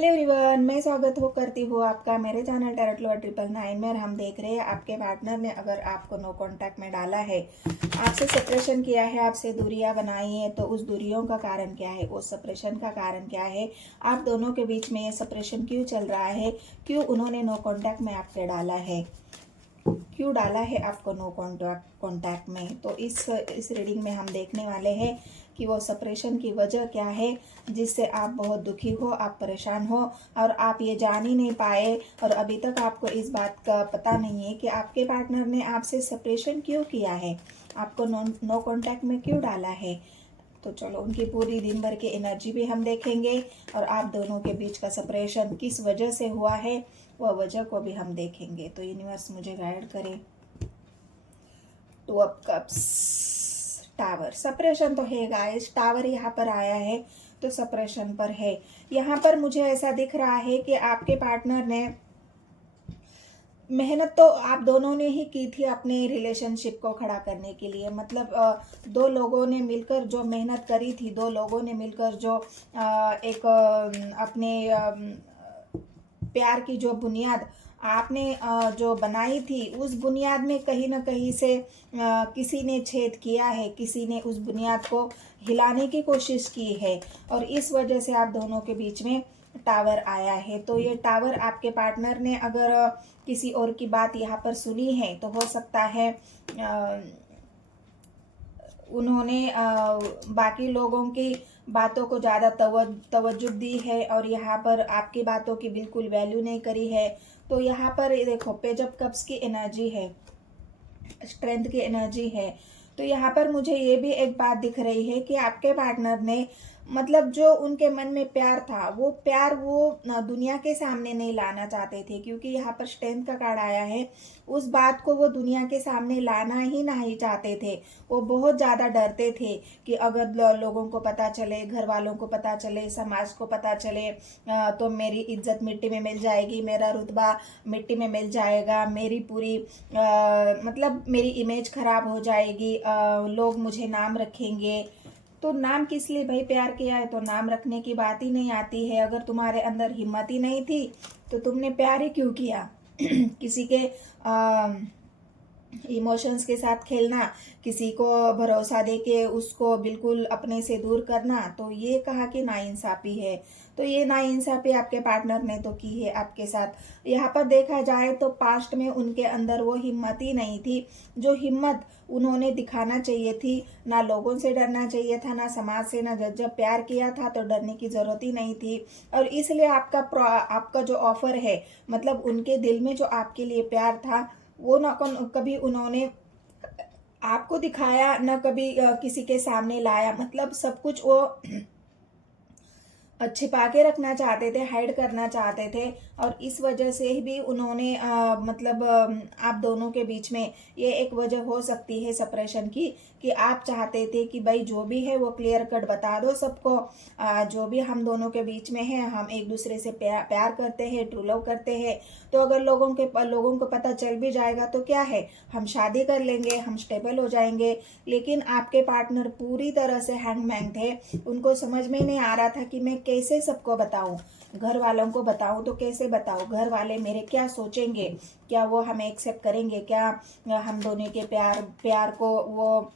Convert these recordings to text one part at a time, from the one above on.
Hello everyone, मैं स्वागत करती हूँ आपका मेरे चैनल टैरोट लवर 999 में। और हम देख रहे हैं आपके पार्टनर ने अगर आपको नो कांटेक्ट में डाला है, आपसे सेपरेशन किया है, आपसे दूरियां बनाई है, तो उस दूरियों का कारण क्या है, उस सेपरेशन का कारण क्या है, आप दोनों के बीच में ये सेपरेशन क्यों चल रहा है, क्यों उन्होंने नो कांटेक्ट में आपके डाला है, क्यों डाला है आपको नो कांटेक्ट में। तो इस रीडिंग में हम देखने वाले हैं कि वो सेपरेशन की वजह क्या है जिससे आप बहुत दुखी हो, आप परेशान हो और आप ये जान ही नहीं पाए और अभी तक आपको इस बात का पता नहीं है कि आपके पार्टनर ने आपसे सेपरेशन क्यों किया है, आपको नो कांटेक्ट में क्यों डाला है। तो चलो उनकी पूरी दिन भर की एनर्जी भी हम देखेंगे और आप दोनों के बीच का सेपरेशन किस वजह से हुआ है वह वजह को भी हम देखेंगे। तो यूनिवर्स मुझे गाइड करे। Two of cups, tower, separation तो है गाइस, टावर यहाँ पर आया है तो सेपरेशन पर है। यहाँ पर मुझे ऐसा दिख रहा है कि आपके पार्टनर ने मेहनत तो आप दोनों ने ही की थी अपने रिलेशनशिप को खड़ा करने के लिए। मतलब दो लोगों ने मिलकर जो मेहनत करी थी, दो लोगों ने मिलकर जो एक अपने प्यार की जो बुनियाद आपने जो बनाई थी, उस बुनियाद में कहीं ना कहीं से किसी ने छेद किया है, किसी ने उस बुनियाद को हिलाने की कोशिश की है और इस वजह से आप दोनों के बीच में टावर आया है। तो ये टावर आपके पार्टनर ने अगर किसी और की बात यहाँ पर सुनी है तो हो सकता है उन्होंने बाकी लोगों की बातों को ज़्यादा तवज्जो दी है और यहाँ पर आपकी बातों की बिल्कुल वैल्यू नहीं करी है। तो यहाँ पर देखो, पेज ऑफ कप्स की एनर्जी है, स्ट्रेंथ की एनर्जी है। तो यहाँ पर मुझे ये भी एक बात दिख रही है कि आपके पार्टनर ने मतलब जो उनके मन में प्यार था, वो प्यार वो दुनिया के सामने नहीं लाना चाहते थे, क्योंकि यहाँ पर स्ट्रेंथ का कार्ड आया है। उस बात को वो दुनिया के सामने लाना ही नहीं चाहते थे। वो बहुत ज़्यादा डरते थे कि अगर लोगों को पता चले, घर वालों को पता चले, समाज को पता चले तो मेरी इज्जत मिट्टी में मिल जाएगी, मेरा रुतबा मिट्टी में मिल जाएगा, मेरी पूरी मतलब मेरी इमेज खराब हो जाएगी, लोग मुझे नाम रखेंगे। तो नाम किस लिए भाई, प्यार किया है तो नाम रखने की बात ही नहीं आती है। अगर तुम्हारे अंदर हिम्मत ही नहीं थी तो तुमने प्यार ही क्यों किया। किसी के इमोशंस के साथ खेलना, किसी को भरोसा दे के उसको बिल्कुल अपने से दूर करना, तो ये कहा कि नाइंसाफी है। तो ये नाइंसाफी आपके पार्टनर ने तो की है आपके साथ। यहाँ पर देखा जाए तो पास्ट में उनके अंदर वो हिम्मत ही नहीं थी, जो हिम्मत उन्होंने दिखाना चाहिए थी। ना लोगों से डरना चाहिए था, ना समाज से, ना जब प्यार किया था तो डरने की जरूरत ही नहीं थी। और इसलिए आपका जो ऑफर है, मतलब उनके दिल में जो आपके लिए प्यार था, वो ना कभी उन्होंने आपको दिखाया, ना कभी किसी के सामने लाया। मतलब सब कुछ वो छिपा के रखना चाहते थे, हाइड करना चाहते थे। और इस वजह से ही भी उन्होंने मतलब आप दोनों के बीच में ये एक वजह हो सकती है सेपरेशन की, कि आप चाहते थे कि भाई जो भी है वो क्लियर कट बता दो सबको। जो भी हम दोनों के बीच में है, हम एक दूसरे से प्यार करते हैं, ट्रू लव करते हैं। तो अगर लोगों को पता चल भी जाएगा तो क्या है, हम शादी कर लेंगे, हम स्टेबल हो जाएंगे। लेकिन आपके पार्टनर पूरी तरह से हैंगमैन थे। उनको समझ में नहीं आ रहा था कि मैं कैसे सबको बताऊं, घर वालों को बताऊं तो कैसे बताऊं, घर वाले मेरे क्या सोचेंगे, क्या वो हमें एक्सेप्ट करेंगे, क्या हम दोनों के प्यार को वो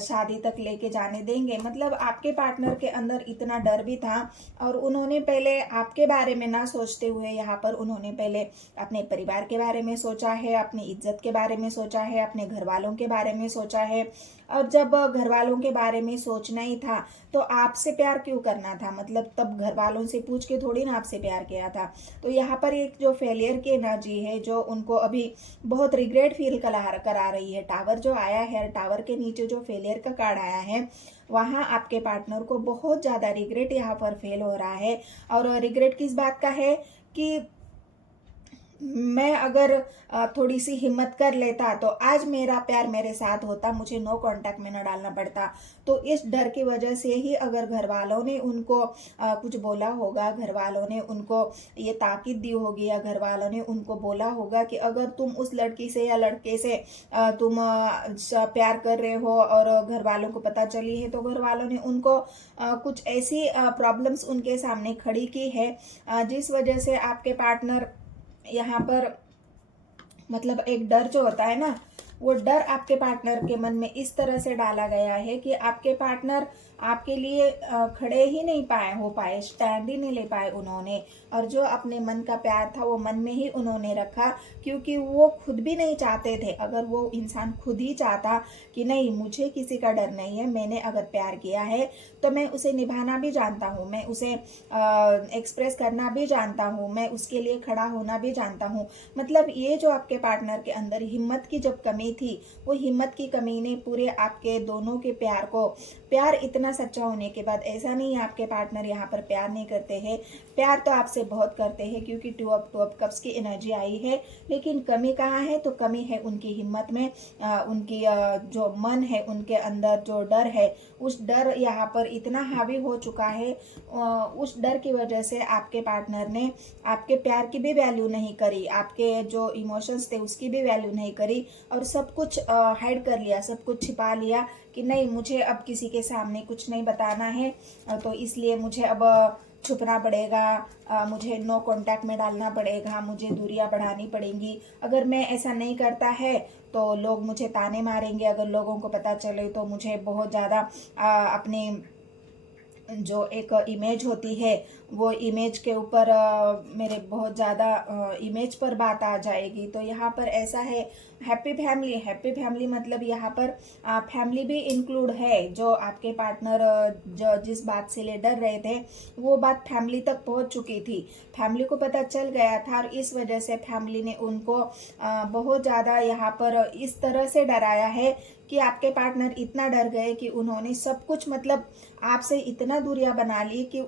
शादी तक लेके जाने देंगे। मतलब आपके पार्टनर के अंदर इतना डर भी था। और उन्होंने पहले आपके बारे में ना सोचते हुए यहाँ पर उन्होंने पहले अपने परिवार के बारे में सोचा है, अपनी इज्जत के बारे में सोचा है, अपने घर वालों के बारे में सोचा है। और जब घर वालों के बारे में सोचना ही था तो आपसे प्यार क्यों करना था, मतलब तब घर वालों से पूछ के थोड़ी ना आपसे प्यार किया था। तो यहाँ पर एक जो फेलियर की एनर्जी है, जो उनको अभी बहुत रिग्रेट फील करा रही है। टावर जो आया है, टावर के नीचे जो फेलियर का कार्ड आया है, वहाँ आपके पार्टनर को बहुत ज़्यादा रिग्रेट यहाँ पर फेल हो रहा है। और रिग्रेट किस बात का है कि मैं अगर थोड़ी सी हिम्मत कर लेता तो आज मेरा प्यार मेरे साथ होता, मुझे नो कांटेक्ट में न डालना पड़ता। तो इस डर की वजह से ही अगर घर वालों ने उनको कुछ बोला होगा, घर वालों ने उनको ये ताकीद दी होगी, या घर वालों ने उनको बोला होगा कि अगर तुम उस लड़की से या लड़के से तुम प्यार कर रहे हो और घर वालों को पता चली है, तो घर वालों ने उनको कुछ ऐसी प्रॉब्लम्स उनके सामने खड़ी की है जिस वजह से आपके पार्टनर यहाँ पर मतलब एक डर जो होता है ना, वो डर आपके पार्टनर के मन में इस तरह से डाला गया है कि आपके पार्टनर आपके लिए खड़े ही नहीं हो पाए, स्टैंड ही नहीं ले पाए उन्होंने। और जो अपने मन का प्यार था वो मन में ही उन्होंने रखा, क्योंकि वो खुद भी नहीं चाहते थे। अगर वो इंसान खुद ही चाहता कि नहीं, मुझे किसी का डर नहीं है, मैंने अगर प्यार किया है तो मैं उसे निभाना भी जानता हूँ, मैं उसे एक्सप्रेस करना भी जानता हूँ, मैं उसके लिए खड़ा होना भी जानता हूँ। मतलब ये जो आपके पार्टनर के अंदर हिम्मत की जब कमी थी, वो हिम्मत की कमी ने पूरे आपके दोनों के प्यार को, प्यार इतना सच्चा होने के बाद, ऐसा नहीं है आपके पार्टनर यहाँ पर प्यार नहीं करते हैं, प्यार तो आपसे बहुत करते हैं, क्योंकि टू ऑफ कप्स की एनर्जी आई है। लेकिन कमी कहाँ है? तो कमी है उनकी हिम्मत में, उनकी जो मन है, उनके अंदर जो डर है, उस डर यहाँ पर इतना हावी हो चुका है। उस डर की वजह से आपके पार्टनर ने आपके प्यार की भी वैल्यू नहीं करी, आपके जो इमोशंस थे उसकी भी वैल्यू नहीं करी, और सब कुछ हाइड कर लिया, सब कुछ छिपा लिया कि नहीं, मुझे अब किसी के सामने कुछ नहीं बताना है, तो इसलिए मुझे अब छुपना पड़ेगा, मुझे नो कांटेक्ट में डालना पड़ेगा, मुझे दूरियां बढ़ानी पड़ेंगी। अगर मैं ऐसा नहीं करता है तो लोग मुझे ताने मारेंगे, अगर लोगों को पता चले तो मुझे बहुत ज़्यादा अपने जो एक इमेज होती है, वो इमेज के ऊपर मेरे बहुत ज़्यादा इमेज पर बात आ जाएगी। तो यहाँ पर ऐसा है, हैप्पी फैमिली मतलब यहाँ पर फैमिली भी इंक्लूड है। जो आपके पार्टनर जो जिस बात से ले डर रहे थे, वो बात फैमिली तक पहुँच चुकी थी, फैमिली को पता चल गया था, और इस वजह से फैमिली ने उनको बहुत ज़्यादा यहाँ पर इस तरह से डराया है कि आपके पार्टनर इतना डर गए कि उन्होंने सब कुछ, मतलब आपसे इतना दूरियां बना ली कि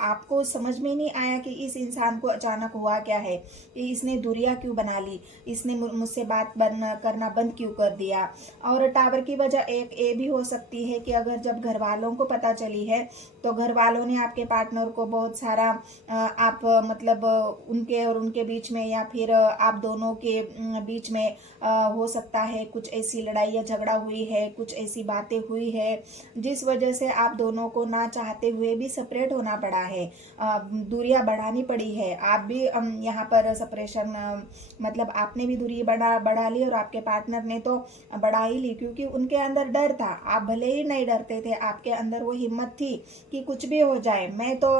आपको समझ में नहीं आया कि इस इंसान को अचानक हुआ क्या है, कि इसने दूरियां क्यों बना ली, इसने मुझसे बात करना बंद क्यों कर दिया। और टावर की वजह एक ये भी हो सकती है कि अगर जब घर वालों को पता चली है, तो घर वालों ने आपके पार्टनर को बहुत सारा आप मतलब उनके और उनके बीच में, या फिर आप दोनों के बीच में हो सकता है कुछ ऐसी लड़ाई या झगड़ा हुई है, कुछ ऐसी बातें हुई है जिस वजह से आप दोनों को ना चाहते हुए भी सेपरेट होना पड़ा है, दूरियां बढ़ानी पड़ी है। आप भी यहाँ पर सेपरेशन मतलब आपने भी दूरी बढ़ा ली, और आपके पार्टनर ने तो बढ़ा ही ली, क्योंकि उनके अंदर डर था। आप भले ही नहीं डरते थे, आपके अंदर वो हिम्मत थी कि कुछ भी हो जाए, मैं तो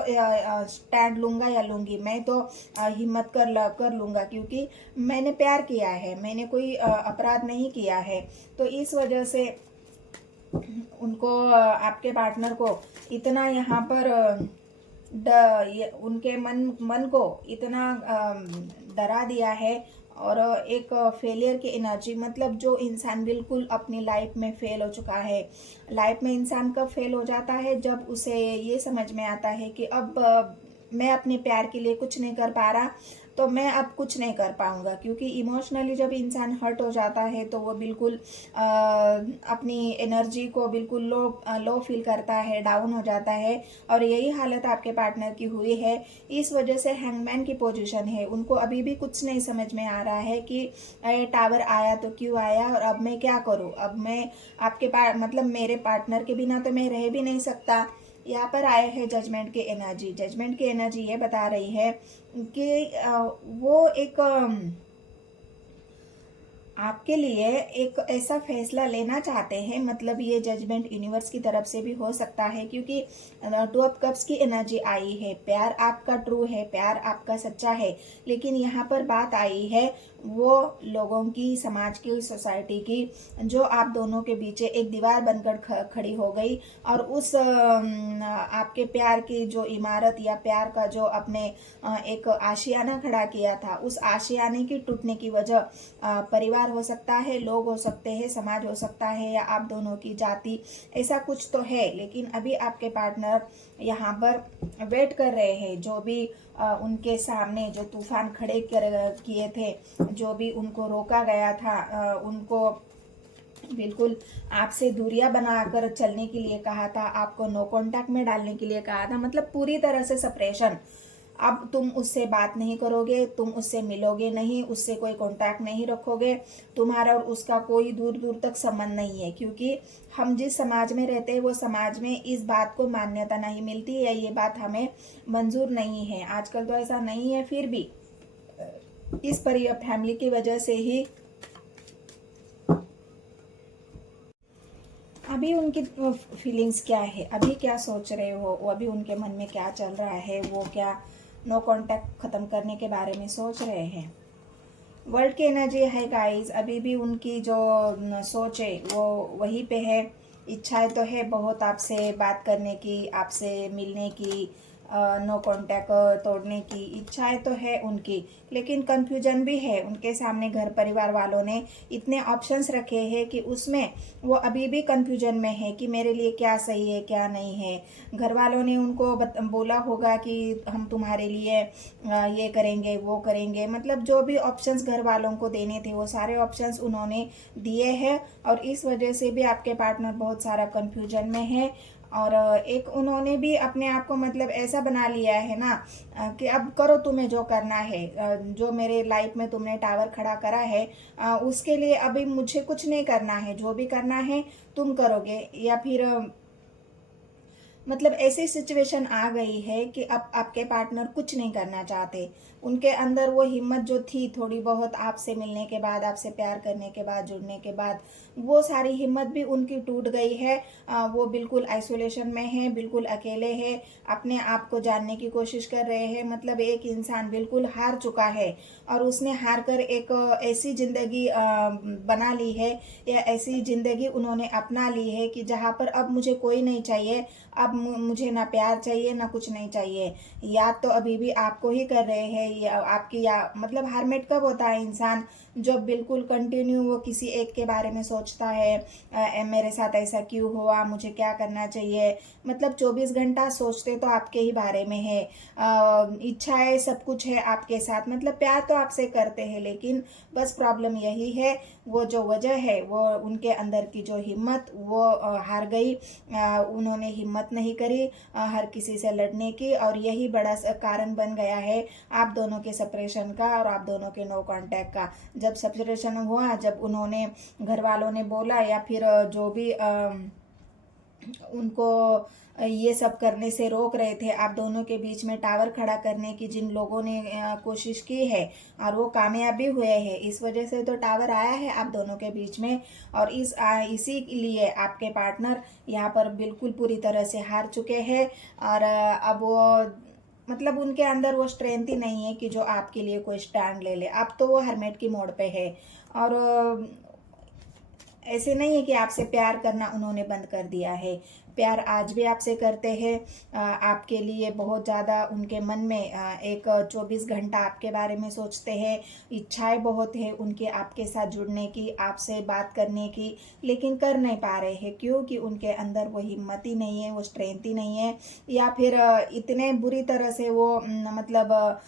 स्टैंड लूंगा या लूंगी, मैं तो हिम्मत कर लूंगा, क्योंकि मैंने प्यार किया है, मैंने कोई अपराध नहीं किया है। तो इस वजह से उनको आपके पार्टनर को इतना यहाँ पर उनके मन को इतना डरा दिया है। और एक फेलियर की एनर्जी, मतलब जो इंसान बिल्कुल अपनी लाइफ में फेल हो चुका है। लाइफ में इंसान कब फेल हो जाता है? जब उसे ये समझ में आता है कि अब मैं अपने प्यार के लिए कुछ नहीं कर पा रहा, तो मैं अब कुछ नहीं कर पाऊंगा। क्योंकि इमोशनली जब इंसान हर्ट हो जाता है तो वो बिल्कुल अपनी एनर्जी को बिल्कुल लो फील करता है, डाउन हो जाता है। और यही हालत आपके पार्टनर की हुई है। इस वजह से हैंगमैन की पोजीशन है, उनको अभी भी कुछ नहीं समझ में आ रहा है कि टावर आया तो क्यों आया, और अब मैं क्या करूँ। अब मैं आपके मतलब मेरे पार्टनर के बिना तो मैं रह भी नहीं सकता। यहाँ पर आए हैं जजमेंट की एनर्जी। जजमेंट की एनर्जी ये बता रही है कि वो एक आपके लिए एक ऐसा फैसला लेना चाहते हैं। मतलब ये जजमेंट यूनिवर्स की तरफ से भी हो सकता है, क्योंकि टू ऑफ कप्स की एनर्जी आई है। प्यार आपका ट्रू है, प्यार आपका सच्चा है, लेकिन यहाँ पर बात आई है वो लोगों की, समाज की, सोसाइटी की, जो आप दोनों के बीच एक दीवार बनकर खड़ी हो गई, और उस आपके प्यार की जो इमारत या प्यार का जो आपने एक आशियाना खड़ा किया था, उस आशियाने की टूटने की वजह परिवार हो सकता है, लोग हो सकते हैं, समाज हो सकता है, या आप दोनों की जाति, ऐसा कुछ तो है। लेकिन अभी आपके पार्टनर यहाँ पर वेट कर रहे हैं, जो भी उनके सामने जो तूफान खड़े किए थे, जो भी उनको रोका गया था, उनको बिल्कुल आपसे दूरियां बनाकर चलने के लिए कहा था, आपको नो कांटेक्ट में डालने के लिए कहा था, मतलब पूरी तरह से सेपरेशन। अब तुम उससे बात नहीं करोगे, तुम उससे मिलोगे नहीं, उससे कोई कांटेक्ट नहीं रखोगे, तुम्हारा और उसका कोई दूर दूर तक संबंध नहीं है, क्योंकि हम जिस समाज में रहते हैं वो समाज में इस बात को मान्यता नहीं मिलती है, ये बात हमें मंजूर नहीं है। आजकल तो ऐसा नहीं है, फिर भी इस फैमिली की वजह से ही अभी उनकी फीलिंग्स क्या है, अभी क्या सोच रहे हो, वो अभी उनके मन में क्या चल रहा है, वो क्या नो कांटेक्ट ख़त्म करने के बारे में सोच रहे हैं। वर्ल्ड की एनर्जी है गाइस, अभी भी उनकी जो सोच है वो वहीं पे है। इच्छाएं तो है बहुत आपसे बात करने की, आपसे मिलने की, नो कांटेक्ट तोड़ने की इच्छाएं तो है उनकी, लेकिन कंफ्यूजन भी है उनके सामने। घर परिवार वालों ने इतने ऑप्शंस रखे हैं कि उसमें वो अभी भी कंफ्यूजन में है कि मेरे लिए क्या सही है क्या नहीं है। घर वालों ने उनको बोला होगा कि हम तुम्हारे लिए ये करेंगे वो करेंगे, मतलब जो भी ऑप्शंस घर वालों को देने थे वो सारे ऑप्शंस उन्होंने दिए हैं, और इस वजह से भी आपके पार्टनर बहुत सारा कंफ्यूजन में है। और एक उन्होंने भी अपने आप को मतलब ऐसा बना लिया है ना कि अब करो तुम्हें जो करना है, जो मेरे लाइफ में तुमने टावर खड़ा करा है, उसके लिए अभी मुझे कुछ नहीं करना है, जो भी करना है तुम करोगे। या फिर मतलब ऐसी सिचुएशन आ गई है कि अब आपके पार्टनर कुछ नहीं करना चाहते। उनके अंदर वो हिम्मत जो थी थोड़ी बहुत आपसे मिलने के बाद, आपसे प्यार करने के बाद, जुड़ने के बाद, वो सारी हिम्मत भी उनकी टूट गई है। वो बिल्कुल आइसोलेशन में है, बिल्कुल अकेले है, अपने आप को जानने की कोशिश कर रहे हैं। मतलब एक इंसान बिल्कुल हार चुका है, और उसने हार कर एक ऐसी जिंदगी बना ली है, या ऐसी जिंदगी उन्होंने अपना ली है कि जहाँ पर अब मुझे कोई नहीं चाहिए, अब मुझे ना प्यार चाहिए ना कुछ नहीं चाहिए। याद तो अभी भी आपको ही कर रहे हैं, या आपकी, या मतलब हरमेट कब होता है इंसान, जब बिल्कुल कंटिन्यू वो किसी एक के बारे में सोचता है, मेरे साथ ऐसा क्यों हुआ, मुझे क्या करना चाहिए, मतलब 24 घंटा सोचते तो आपके ही बारे में है। इच्छाएं सब कुछ है आपके साथ, मतलब प्यार तो आपसे करते हैं, लेकिन बस प्रॉब्लम यही है, वो जो वजह है वो उनके अंदर की जो हिम्मत वो हार गई। उन्होंने हिम्मत नहीं करी हर किसी से लड़ने की, और यही बड़ा कारण बन गया है आप दोनों के सेपरेशन का और आप दोनों के नो कांटेक्ट का। जब सेपरेशन हुआ, जब उन्होंने, घर वालों ने बोला, या फिर जो भी उनको ये सब करने से रोक रहे थे, आप दोनों के बीच में टावर खड़ा करने की जिन लोगों ने कोशिश की है, और वो कामयाब भी हुए हैं, इस वजह से तो टावर आया है आप दोनों के बीच में। और इसी लिए आपके पार्टनर यहाँ पर बिल्कुल पूरी तरह से हार चुके हैं। और अब वो मतलब उनके अंदर वो स्ट्रेंथ ही नहीं है कि जो आपके लिए कोई स्टैंड ले ले। अब तो वो हरमेट की मोड़ पे है, और ऐसे नहीं है कि आपसे प्यार करना उन्होंने बंद कर दिया है, प्यार आज भी आपसे करते हैं। आपके लिए बहुत ज़्यादा उनके मन में एक 24 घंटा आपके बारे में सोचते हैं। इच्छाएं बहुत है उनके आपके साथ जुड़ने की, आपसे बात करने की, लेकिन कर नहीं पा रहे हैं, क्योंकि उनके अंदर वो हिम्मत ही नहीं है, वो स्ट्रेंथ ही नहीं है, या फिर इतने बुरी तरह से वो मतलब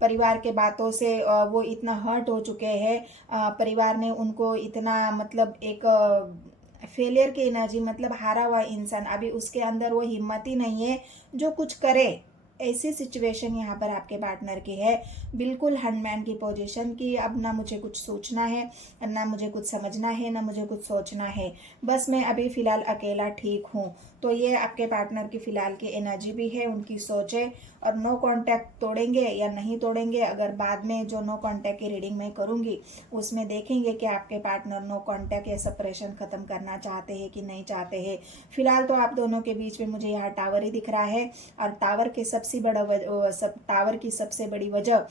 परिवार के बातों से वो इतना हर्ट हो चुके हैं। परिवार ने उनको इतना मतलब एक फेलियर की एनर्जी, मतलब हारा हुआ इंसान, अभी उसके अंदर वो हिम्मत ही नहीं है जो कुछ करे। ऐसी सिचुएशन यहाँ पर आपके पार्टनर की है, बिल्कुल हंडमैन की पोजीशन की। अब ना मुझे कुछ सोचना है, ना मुझे कुछ समझना है, ना मुझे कुछ सोचना है, बस मैं अभी फ़िलहाल अकेला ठीक हूँ। तो ये आपके पार्टनर की फ़िलहाल की एनर्जी भी है, उनकी सोच है। और नो कांटेक्ट तोड़ेंगे या नहीं तोड़ेंगे, अगर बाद में जो नो कांटेक्ट की रीडिंग मैं करूँगी उसमें देखेंगे कि आपके पार्टनर नो कांटेक्ट या सेपरेशन ख़त्म करना चाहते हैं कि नहीं चाहते हैं। फिलहाल तो आप दोनों के बीच में मुझे यहाँ टावर ही दिख रहा है, और टावर के सबसे टावर की सबसे बड़ी वजह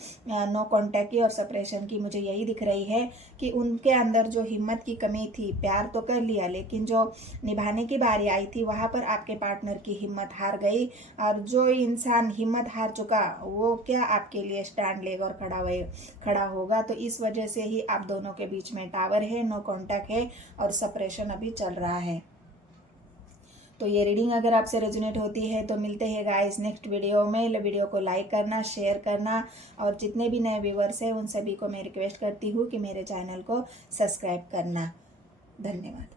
नो कांटेक्ट की और सेपरेशन की मुझे यही दिख रही है कि उनके अंदर जो हिम्मत की कमी थी। प्यार तो कर लिया, लेकिन जो निभाने की बारी आई थी वहां पर आपके पार्टनर की हिम्मत हार गई। और जो इंसान हिम्मत हार चुका वो क्या आपके लिए स्टैंड लेकर खड़ा होगा। तो इस वजह से ही आप दोनों के बीच में टावर है, नो कांटेक्ट है और सेपरेशन अभी चल रहा है। तो ये रीडिंग अगर आपसे रेजोनेट होती है तो मिलते हैं गाइस नेक्स्ट वीडियो में। वीडियो को लाइक करना, शेयर करना और जितने भी नए व्यूवर्स हैं उन सभी को मैं रिक्वेस्ट करती हूँ कि मेरे चैनल को सब्सक्राइब करना। धन्यवाद।